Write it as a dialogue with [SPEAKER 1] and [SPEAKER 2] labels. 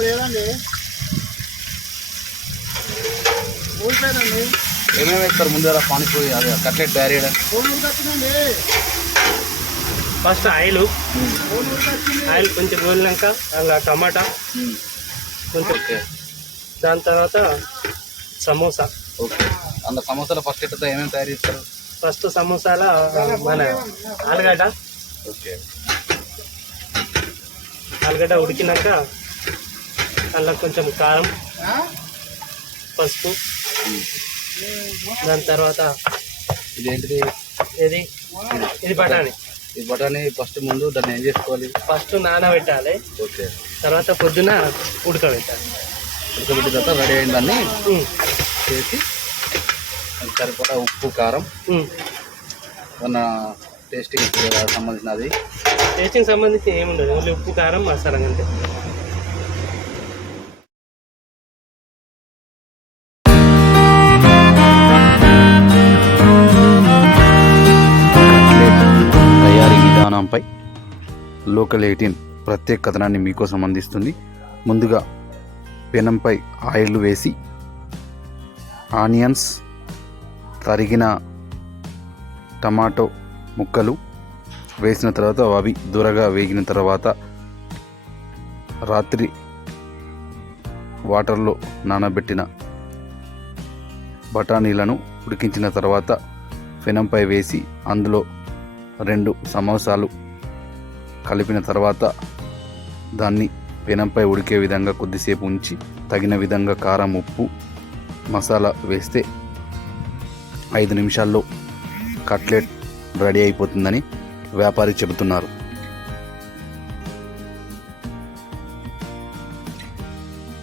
[SPEAKER 1] లేదండి. ఏమేమి వేస్తారు ముందర పానీపూరి అది కట్లెట్ తయారీ
[SPEAKER 2] ఫస్ట్ ఆయిల్. ఆయిల్ కొంచెం గోలినాక అలా టమాటా. కొంచెం దాని తర్వాత సమోసా.
[SPEAKER 1] ఓకే. అంత సమోసాలో ఫస్ట్ ఎట్లా ఏమేమి తయారు చేస్తారు?
[SPEAKER 2] ఫస్ట్ సమోసాల మన ఆలుగడ్డ.
[SPEAKER 1] ఓకే.
[SPEAKER 2] ఆలుగడ్డ ఉడికినాక అందులో కొంచెం కారం పసుపు దాని తర్వాత
[SPEAKER 1] ఇదేంటిది?
[SPEAKER 2] ఇది ఇది బఠానీ.
[SPEAKER 1] ఈ బఠానీ ఫస్ట్ ముందు దాన్ని ఏం చేసుకోవాలి?
[SPEAKER 2] ఫస్ట్ నానబెట్టాలి.
[SPEAKER 1] ఓకే.
[SPEAKER 2] తర్వాత పొద్దున ఉడకబెట్టాలి.
[SPEAKER 1] ఉడకబెట్టిన తర్వాత రెడీ అయిన దాన్ని చేసి సరిపడా ఉప్పు కారం. మన టేస్టింగ్ సంబంధించినది?
[SPEAKER 2] టేస్టింగ్ సంబంధించి ఏముండదు. ఓన్లీ ఉప్పు కారం మసాలా అంతే.
[SPEAKER 1] అంశంపై లోకల్ ఎయిటీన్ ప్రత్యేక కథనాన్ని మీకోసం అందిస్తుంది. ముందుగా పెనంపై ఆయిల్ వేసి ఆనియన్స్ తరిగిన టమాటో ముక్కలు వేసిన తర్వాత అవి దూరగా వేగిన తర్వాత రాత్రి వాటర్లో నానబెట్టిన బఠానీలను ఉడికించిన తర్వాత పెనంపై వేసి అందులో రెండు సమోసాలు కలిపిన తర్వాత దాన్ని పెనంపై ఉడికే విధంగా కొద్దిసేపు ఉంచి తగిన విధంగా కారం ఉప్పు మసాలా వేస్తే ఐదు నిమిషాల్లో కట్లెట్ రెడీ అయిపోతుందని వ్యాపారి చెబుతున్నారు.